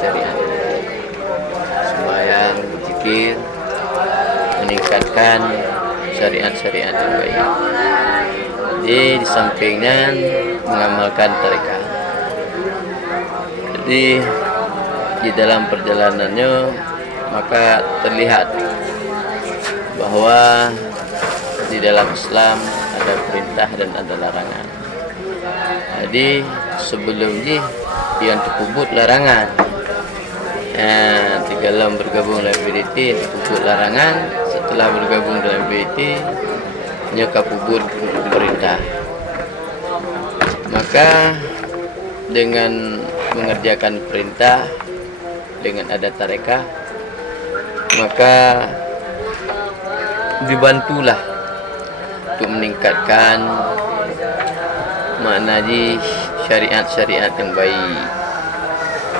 syariat. Sembahyang, berzikir, meningkatkan syariat-syariat yang baik. Jadi di sampingnya mengamalkan tarekat. Jadi di dalam perjalanannya maka terlihat bahwa di dalam Islam ada perintah dan ada larangan. Jadi sebelumnya yang terkubur larangan. Kalau bergabung dalam PDT terkubur larangan, setelah bergabung dalam PDT nyokap kubur perintah. Maka dengan mengerjakan perintah dengan ada tarekah, maka dibantulah untuk meningkatkan makna di syariat-syariat yang baik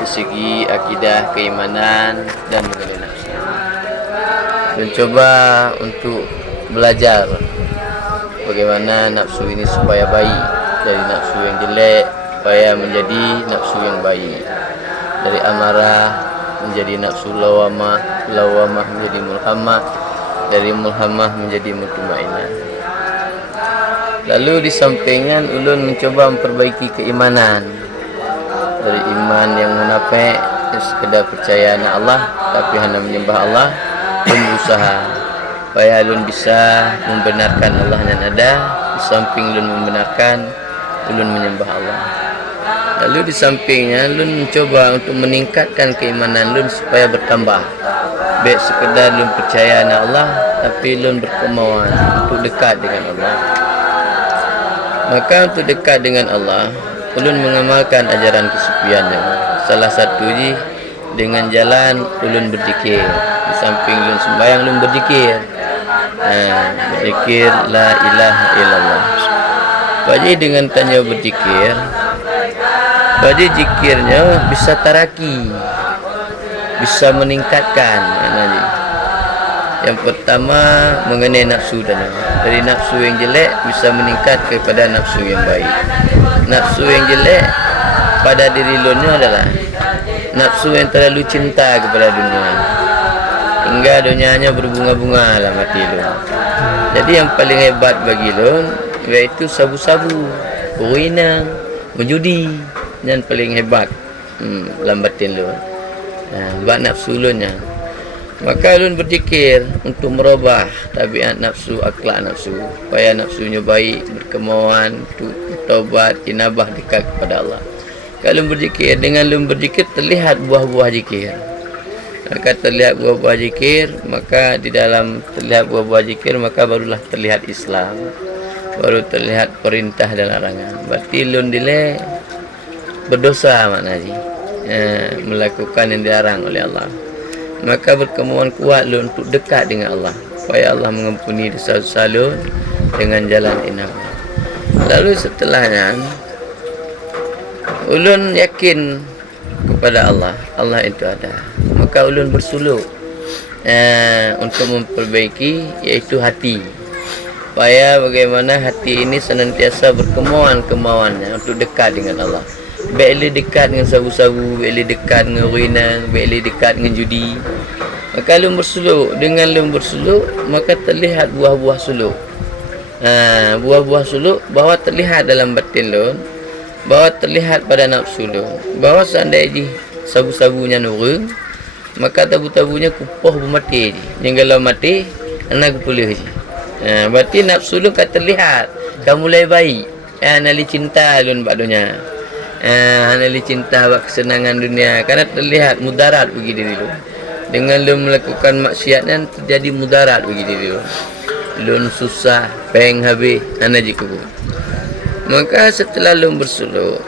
dari segi akidah, keimanan dan mengenai nafsu. Mencoba untuk belajar bagaimana nafsu ini supaya baik, dari nafsu yang jelek supaya menjadi nafsu yang baik, dari amarah menjadi nafsu lawamah, lawamah menjadi mulhamah, dari mulhamah menjadi mutmainnah. Lalu di sampingnya ulun mencoba memperbaiki keimanan, dari iman yang munafik yang sekedar percaya na Allah tapi hanya menyembah Allah, dan berusaha supaya ulun bisa membenarkan Allah yang ada, di samping ulun membenarkan ulun menyembah Allah. Lalu di sampingnya ulun mencoba untuk meningkatkan keimanan ulun supaya bertambah. Baik sekedar ulun percaya na Allah tapi ulun berkemauan untuk dekat dengan Allah. Maka untuk dekat dengan Allah, ulun mengamalkan ajaran kesufiannya. Salah satu dengan jalan ulun berzikir. Di samping ulun sembahyang ulun berzikir. Berzikir la ilaha illallah. Jadi dengan tanya berzikir, jadi zikirnya bisa taraki, bisa meningkatkan. Yang pertama mengenai nafsu dan dari nafsu yang jelek bisa meningkat kepada nafsu yang baik. Nafsu yang jelek pada diri lunnya adalah nafsu yang terlalu cinta kepada dunia, hingga dunianya berbunga-bunga dalam hati lu. Jadi yang paling hebat bagi lu yaitu sabu-sabu, perwainan, menjudi, yang paling hebat dalam batin lu. Buat nafsu lunnya. Maka ulun berzikir untuk merubah tabiat nafsu, akhlak nafsu, supaya nafsunya baik, berkemauan untuk taubat, inabah dekat kepada Allah. Kalau berzikir, dengan ulun berzikir terlihat buah-buah zikir. Maka terlihat buah-buah zikir, maka di dalam terlihat buah-buah zikir maka barulah terlihat Islam, baru terlihat perintah dan larangan. Berarti ulun dile berdosa maknanya, melakukan yang dilarang oleh Allah. Maka berkemauan kuat lu untuk dekat dengan Allah, supaya Allah mengampuni dosa-dosa lu dengan jalan inabah. Lalu setelahnya ulun yakin kepada Allah, Allah itu ada. Maka ulun bersuluk untuk memperbaiki, yaitu hati, supaya bagaimana hati ini senantiasa berkemauan-kemauannya untuk dekat dengan Allah. Baiklah dekat dengan sabu-sabu, baiklah dekat dengan ruinan, baiklah dekat dengan judi. Maka lu bersuluk, dengan lu bersuluk maka terlihat buah-buah suluk. Buah-buah suluk bahwa terlihat dalam batin lu, bahwa terlihat pada nafsu lu, bahwa seandainya sabu-sabunya nurun, maka tabu-tabunya kupuh mati je. Yang kalau mati, anak pulih je. Berarti nafsu lu kan terlihat, kamu mulai baik. Nali cinta lu bak dunia. Nali cinta bak kesenangan dunia, karena terlihat mudarat bagi diri lu. Dengan lu melakukan maksiatnya terjadi mudarat bagi diri lu. Lu susah, peng habis, anaji kubu. Maka setelah lu bersuluk,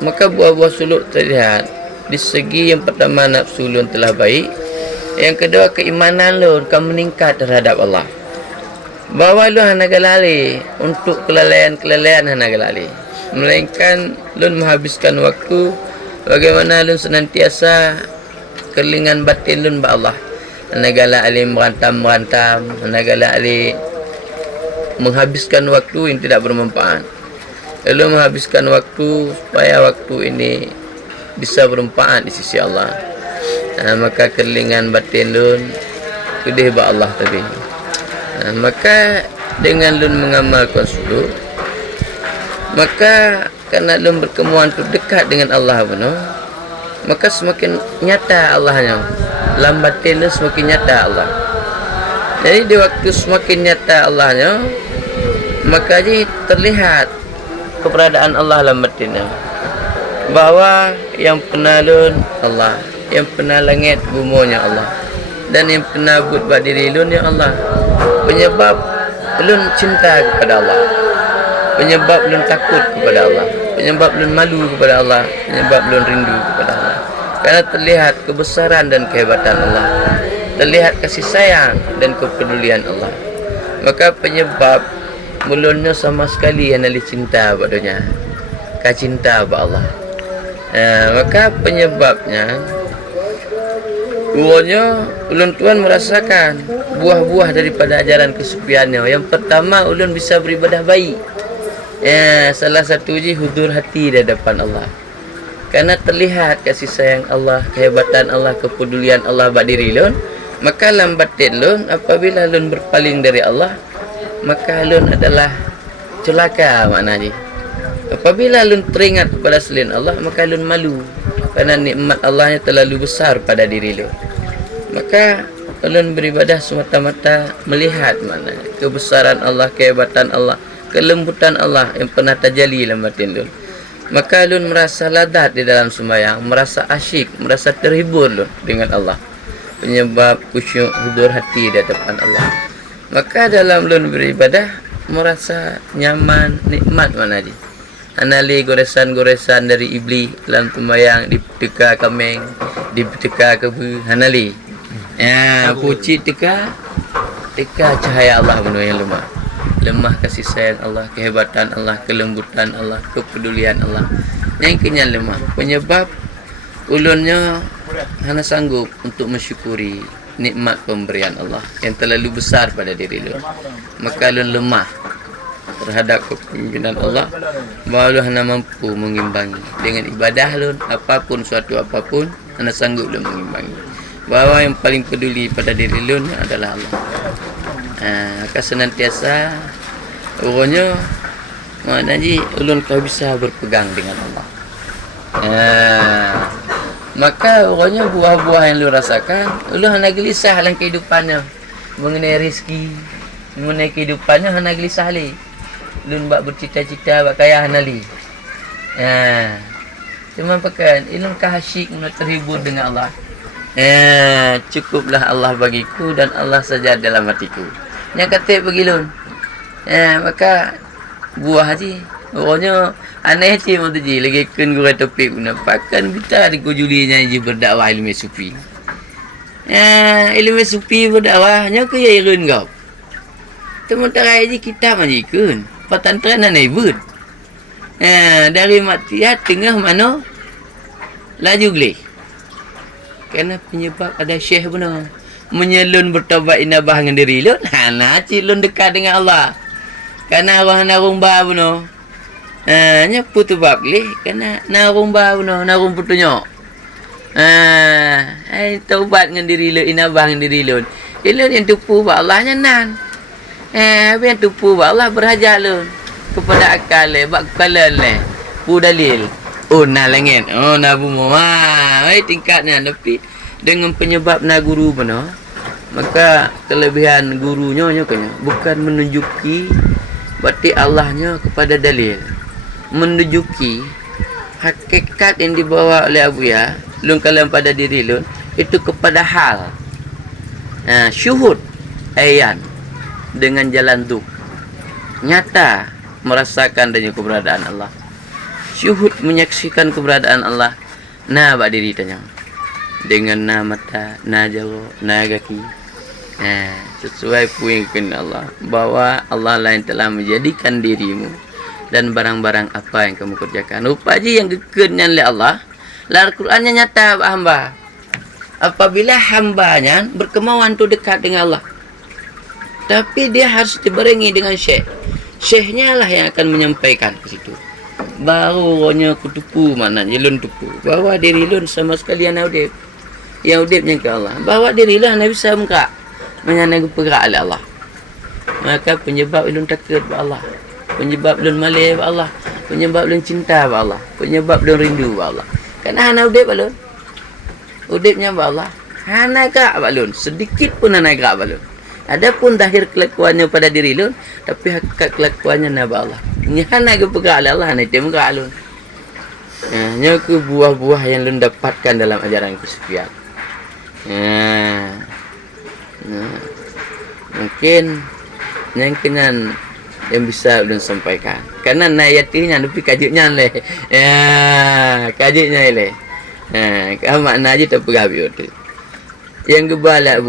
maka buah-buah suluk terlihat. Di segi yang pertama nafsu lu telah baik, yang kedua keimanan lu akan meningkat terhadap Allah. Bahawa lu hana galali untuk kelalaian-kelalaian hana galali, melainkan lu menghabiskan waktu bagaimana lu senantiasa kelingan batin lu ba Allah. Hana galali merantam-merantam, hana galali menghabiskan waktu yang tidak bermanfaat. Lalu menghabiskan waktu supaya waktu ini bisa bermanfaat di sisi Allah. maka kelingan batin lun kudih ba Allah tadi. Maka dengan lun mengamalkan suluk, maka karena lun berkemuan tu dekat dengan Allah benar, maka semakin nyata Allahnya. Dalam batin lun semakin nyata Allah. Jadi di waktu semakin nyata Allahnya, maka jadi terlihat keberadaan Allah dalam batinnya. Bahawa yang pernah lun Allah, yang pernah langit bumunya Allah, dan yang pernah buat buat diri lun ya Allah. Penyebab lun cinta kepada Allah, penyebab lun takut kepada Allah, penyebab lun malu kepada Allah, penyebab lun rindu kepada Allah. Karena terlihat kebesaran dan kehebatan Allah, terlihat kasih sayang dan kepedulian Allah. Maka penyebab mulunnya sama sekali yang nali cinta padanya, ka cinta pada Allah. Maka penyebabnya ulunnya ulun tuan merasakan buah-buah daripada ajaran kesufiannya. Yang pertama, ulun bisa beribadah baik. Salah satu je hudur hati di hadapan Allah. Karena terlihat kasih sayang Allah, kehebatan Allah, kepedulian Allah pada diri ulun. Maka lambat lun apabila lun berpaling dari Allah, maka lun adalah celaka maknanya. Apabila lun teringat kepada selain Allah, maka lun malu kerana nikmat Allahnya terlalu besar pada diri lun. Maka lun beribadah semata-mata melihat mana kebesaran Allah, kehebatan Allah, kelembutan Allah yang pernah terjadi dalam batin lun. Maka lun merasa ladat di dalam sembahyang, merasa asyik, merasa terhibur lun dengan Allah. Penyebab khusyuk hudur hati di hadapan Allah. Maka dalam lun beribadah merasa nyaman, nikmat mana dia. Anali goresan-goresan dari iblis dalam sembahyang, di teka kameng, di teka kebu, anali. Pucit teka cahaya Allah benar yang lemah. Lemah kasih sayang Allah, kehebatan Allah, kelembutan Allah, kepedulian Allah. Yang kenyal lemah. Penyebab ulunnya hanya sanggup untuk mensyukuri nikmat pemberian Allah yang terlalu besar pada diri ulun. Maka ulun lemah terhadap kepimpinan Allah, bahawa hana mampu mengimbangi dengan ibadah lun, apapun suatu apapun hana sanggup lun mengimbangi. Bahawa yang paling peduli pada diri lun adalah Allah. Maka senantiasa orangnya maknanya ulun kau bisa berpegang dengan Allah. Maka orangnya buah-buah yang lu rasakan, ulun hana gelisah dalam kehidupannya mengenai rezeki, mengenai kehidupannya hana gelisah lagi. Lun bak bercita-cita bak kaya hanali. Cuma pakan ilun kahasyik nak terhibur dengan Allah. Cukuplah Allah bagiku dan Allah saja dalam hatiku. Yang kata bagi lun. Maka buah haji orangnya aneh je mata je lagi kun gua topik nampakan kita di kujulinya je berdakwah ilmu sufi. Ilmu sufi berdakwahnya ke ya irun kau. Sementara je kita majikun. Patantran nanai bud. Dari maksiat tengah mana laju gelih. Kerana penyebab ada syekh benar. Menyelun bertaubat inabah dengan diri lun. Nak cilun dekat dengan Allah. Kerana Allah narumba benar. Nyapu tu bab gelih. Kerana narumba benar. Narum putunya. Taubat dengan diri lun. Inabah dengan diri lun. Ilun yang tupu buat Allah nyanan. Yang tupu buat Allah berhajat lun. Kepada akal le. Bak kepala le. Pu dalil. Oh na langit. Oh na bumu. Tingkatnya. Tapi dengan penyebab na guru benar. Maka kelebihan gurunya bukan menunjuki berarti Allahnya kepada dalil. Menunjuki hakikat yang dibawa oleh Abu Ya. Lun kalam pada diri lun. Itu kepada hal. Syuhud. Ayan. Dengan jalan tu nyata merasakan adanya keberadaan Allah, syuhud menyaksikan keberadaan Allah. Bak diri tanya dengan na mata, na jaro, na kaki, sesuai puingkan Allah bahwa Allah lain telah menjadikan dirimu dan barang-barang apa yang kamu kerjakan. Rupa je yang gekenyan oleh Allah. Dalam Al-Qurannya nyata hamba. Apabila hambanya berkemauan tu dekat dengan Allah, tapi dia harus dibarengi dengan syekh. Syekhnya lah yang akan menyampaikan ke situ. Baru orangnya kutupu maknanya lun tupu. Bahawa diri lun sama sekali yang ada. yang udipnya ke Allah. Bawa dirilah Nabi bisa muka menyanai perak oleh Allah. Maka penyebab ulun takut kepada Allah, penyebab ulun malih kepada Allah, penyebab ulun cinta kepada Allah, penyebab ulun rindu kepada Allah. Kan hana udip ulun. Udipnya kepada Allah. Hana gerak kepada ulun, sedikit pun hana gerak kepada ulun. Adapun zahir kelakuannya pada diri ulun, tapi hakikat kelakuannya kepada Allah. Hana ke perak oleh Allah, hana itu gerak ulun. Nya ke buah-buah yang ulun dapatkan dalam ajaran kesufian. Mungkin yang kenyan yang bisa ulun sampaikan. Karena nayatinya tapi kajiknya leh. Kajiknya leh. Makna aja tak pergabi tu. Yang gebala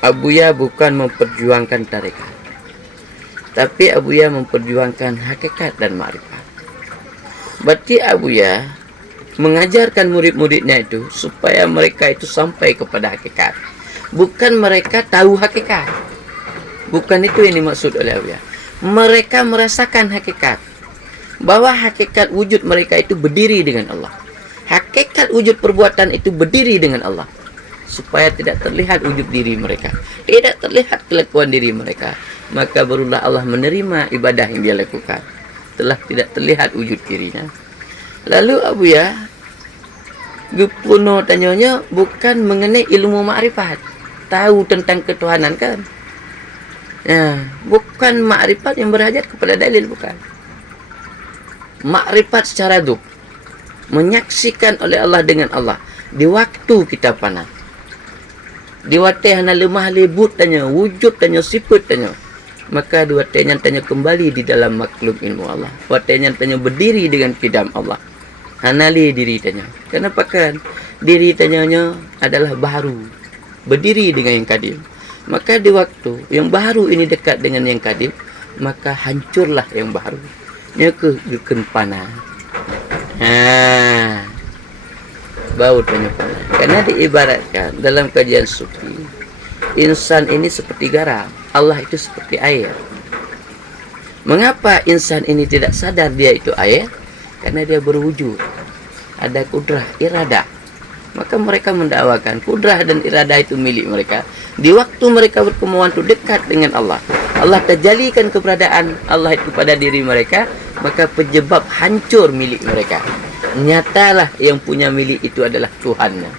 Abuya bukan memperjuangkan tarekat. Tapi Abuya memperjuangkan hakikat dan makrifat. Berarti Abuya mengajarkan murid-muridnya itu supaya mereka itu sampai kepada hakikat. Bukan mereka tahu hakikat. Bukan itu yang dimaksud oleh Abuya. Mereka merasakan hakikat. Bahwa hakikat wujud mereka itu berdiri dengan Allah. Hakikat wujud perbuatan itu berdiri dengan Allah. Supaya tidak terlihat wujud diri mereka. Tidak terlihat kelakuan diri mereka. Maka barulah Allah menerima ibadah yang dia lakukan. Telah tidak terlihat wujud dirinya. Lalu Abuya Gepuno tanyanya bukan mengenai ilmu makrifat. Tahu tentang ketuhanan kan? Bukan makrifat yang berhajat kepada dalil, bukan. Makrifat secara duk. Menyaksikan oleh Allah dengan Allah. Di waktu kita panah. Di waktu hana lemah lebut tanya. Wujud tanya, sifat tanya. Maka dua tanya kembali di dalam makhluk ilmu Allah. Watanya tanya berdiri dengan kidam Allah. Hanali diri tanya. Kenapa kan? Diri tanyanya adalah baru. Berdiri dengan yang kadim. Maka di waktu yang baru ini dekat dengan yang kadim, maka hancurlah yang baru. Nya ke geken panah. Bau tanya panah. Karena diibaratkan dalam kajian sufi, insan ini seperti garam, Allah itu seperti air. Mengapa insan ini tidak sadar dia itu air? Karena dia berwujud. Ada kudrah, iradah. Maka mereka mendakwakan kudrah dan iradah itu milik mereka. Di waktu mereka berkemauan itu dekat dengan Allah. Allah terjalikan keberadaan Allah itu pada diri mereka. Maka penyebab hancur milik mereka. Nyatalah yang punya milik itu adalah Tuhannya.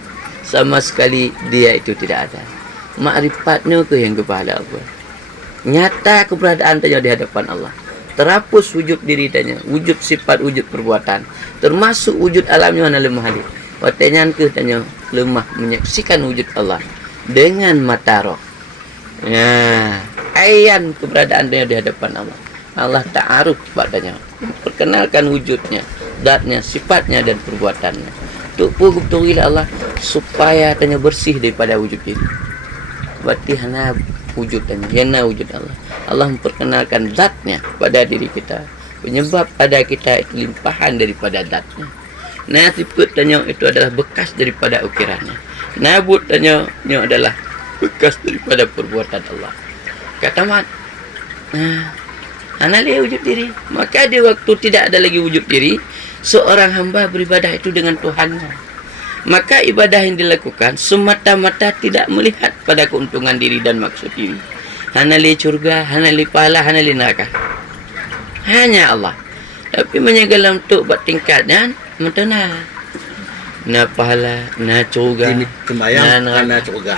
Sama sekali dia itu tidak ada. Makrifatnya ke yang kepada Allah. Nyata keberadaan tanya di hadapan Allah. Terhapus wujud diri tanya. Wujud sifat, wujud perbuatan. Termasuk wujud alamnya hana lemah halik. Watenyan ke tanya lemah menyaksikan wujud Allah dengan mata roh. Ayan keberadaan dia di hadapan Allah. Allah ta'aruf padanya, perkenalkan wujudnya, zatnya, sifatnya dan perbuatannya. Untuk pugupturilah Allah supaya tanya bersih daripada wujud ini. Berarti hana wujud tanya, hana wujud Allah. Allah memperkenalkan zatnya pada diri kita. Penyebab pada kita itu limpahan daripada zatnya. Nasibut tanya itu adalah bekas daripada ukirannya. Nabut tanya adalah bekas daripada perbuatan Allah. Kata mat, anali wujud diri. Maka di waktu tidak ada lagi wujud diri, seorang hamba beribadah itu dengan Tuhannya. Maka ibadah yang dilakukan semata-mata tidak melihat pada keuntungan diri dan maksud diri. Hanali surga, hanali pahala, hanali neraka. Hanya Allah. Tapi menyegalam untuk buat tingkatnya mentena. Na pahala, na surga, ini sembahyang na surga.